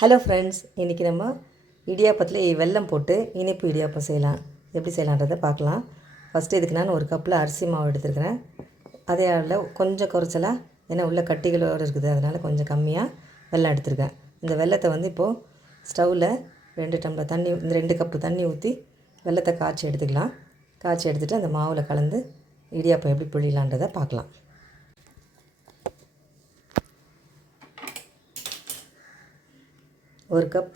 Hello friends, இன்றைக்கி நம்ம இடியாப்பத்தில் வெல்லம் போட்டு இனிப்பு இடியாப்பம் செய்யலாம். எப்படி செய்யலான்றதை பார்க்கலாம். ஃபஸ்ட்டு இதுக்கு நான் ஒரு கப்பில் அரிசி மாவு எடுத்துருக்கிறேன். அதே அளவில் கொஞ்சம் குறைச்சலாக, ஏன்னா உள்ள கட்டிகளோடு இருக்குது, அதனால் கொஞ்சம் கம்மியாக வெல்லம் எடுத்துருக்கேன். இந்த வெல்லத்தை இப்போது ஸ்டவ்வில் 2 டம்ளர் தண்ணி, இந்த 2 கப்பு தண்ணி ஊற்றி வெல்லத்தை காய்ச்சி எடுத்துக்கலாம். காய்ச்சி எடுத்துகிட்டு அந்த மாவில் கலந்து இடியாப்பம் எப்படி புழியலான்றதை பார்க்கலாம். ஒரு கப்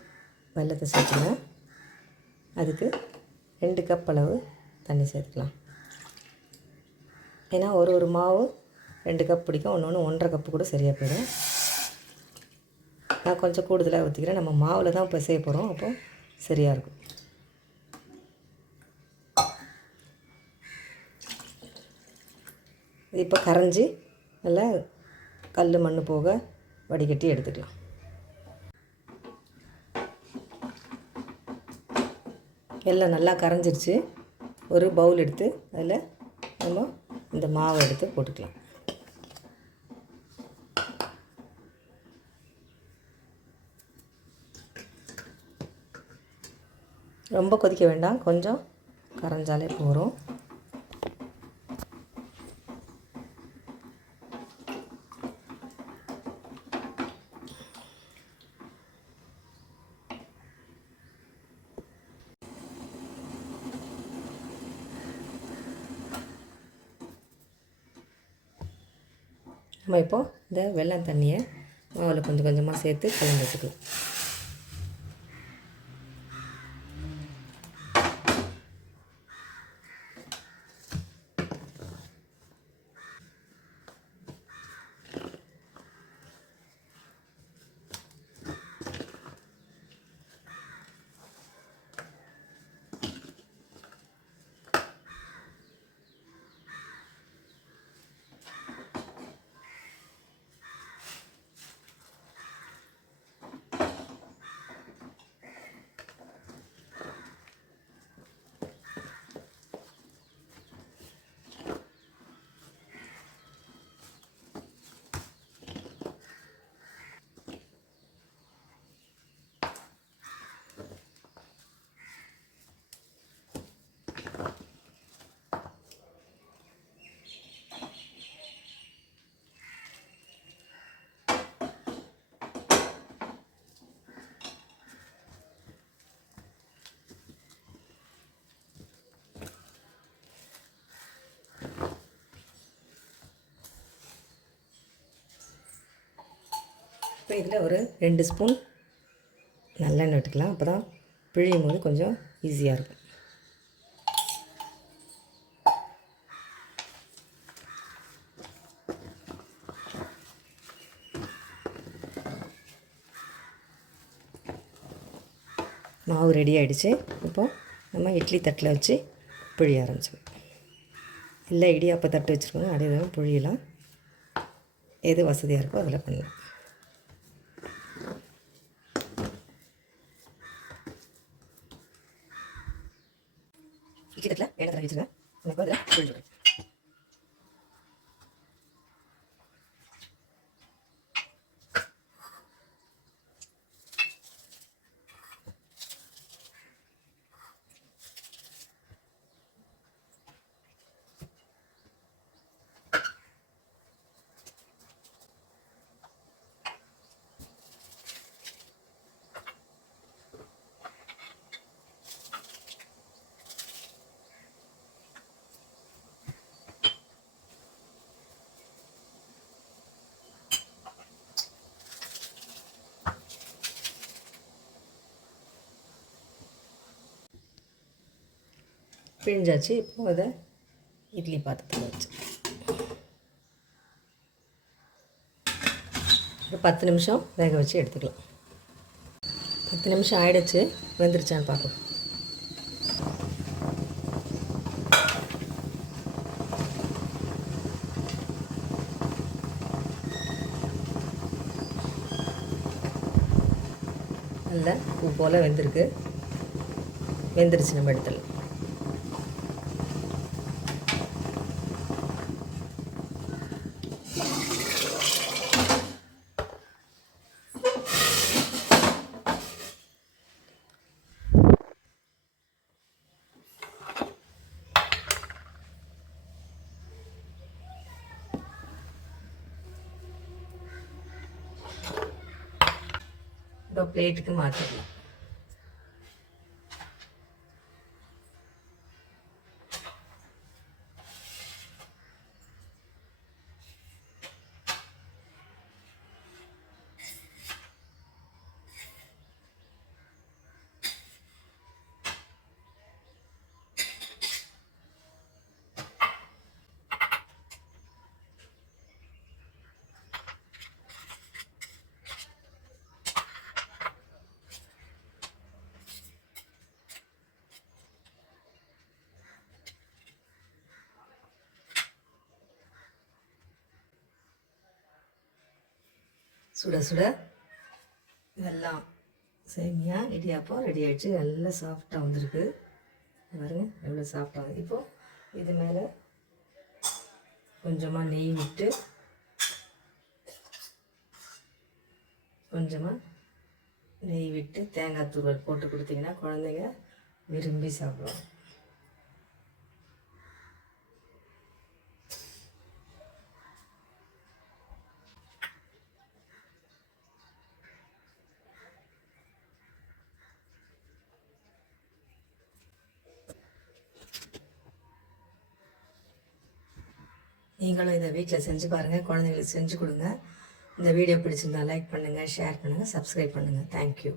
வெல்லத்தை சேர்த்துக்கலாம். அதுக்கு 2 கப் அளவு தண்ணி சேர்த்துக்கலாம். ஏன்னா ஒரு மாவு 2 கப் பிடிக்கும், ஒன்று 1.5 கப்பு கூட சரியாக போயிடும். நான் கொஞ்சம் கூடுதலாக ஊற்றிக்கிறேன். நம்ம மாவில் தான் இப்போ செய்ய போகிறோம், அப்போது சரியாக இருக்கும். இது இப்போ கரைஞ்சி நல்லா கல் மண் போக வடிகட்டி எடுத்துக்கலாம். எல்லாம் நல்லா கரைஞ்சிருச்சு. ஒரு பவுல் எடுத்து அதில் நம்ம இந்த மாவை எடுத்து போட்டுக்கலாம். ரொம்ப கொதிக்க வேண்டாம், கொஞ்சம் கரைஞ்சாலே போகிறோம். நம்ம இப்போது இந்த வெல்லம் தண்ணியை மாவில் கொஞ்சம் கொஞ்சமாக சேர்த்து கலந்து வச்சுக்கலாம். இப்போ இதில் ஒரு 2 ஸ்பூன் நல்லெண்ணெய் விட்டுக்கலாம். அப்போ தான் பிழியும் போது கொஞ்சம் ஈஸியாக இருக்கும். மாவு ரெடி ஆகிடுச்சு. இப்போது நம்ம இட்லி தட்டில் வச்சு பிழிய ஆரம்பிச்சிடும். இல்லை இடியாப்ப தட்டு வச்சுருக்கோங்க, அதே தான் புழியலாம். எது வசதியாக இருக்கோ அதில் பண்ணலாம். இட்லி தட்டில் எண்ணெய் தடவி வச்சுருங்க. எனக்கு அதில் புழிஞ்சுக்கிறேன். பிழிஞ்சாச்சு. இப்போது அதை இட்லி பாத்திரத்தில் வச்சு ஒரு 10 நிமிஷம் வேக வச்சு எடுத்துக்கலாம். 10 நிமிஷம் ஆகிடுச்சு. வெந்துருச்சான்னு பார்க்கலாம். நல்லா பூ போல் வெந்துருச்சு. நம்ம எடுத்துடலாம். இப்போ பிளேட்டுக்கு மாற்றிக்கலாம். சுட சுட வெல்லம் சேமியா இடியாப்பம் ரெடி ஆகிடுச்சு. நல்லா சாஃப்டாக வந்திருக்கு பாருங்கள், எவ்வளோ சாஃப்டாக. இப்போது இது மேலே கொஞ்சமாக நெய் விட்டு தேங்காய் துருவல் போட்டு கொடுத்தீங்கன்னா குழந்தைங்க விரும்பி சாப்பிடுவாங்க. நீங்களும் இதை வீட்டில் செஞ்சு பாருங்கள், குழந்தைங்களுக்கு செஞ்சு கொடுங்க. இந்த வீடியோ பிடிச்சிருந்தா லைக் பண்ணுங்கள், ஷேர் பண்ணுங்கள், சப்ஸ்கிரைப் பண்ணுங்கள். தேங்க்யூ.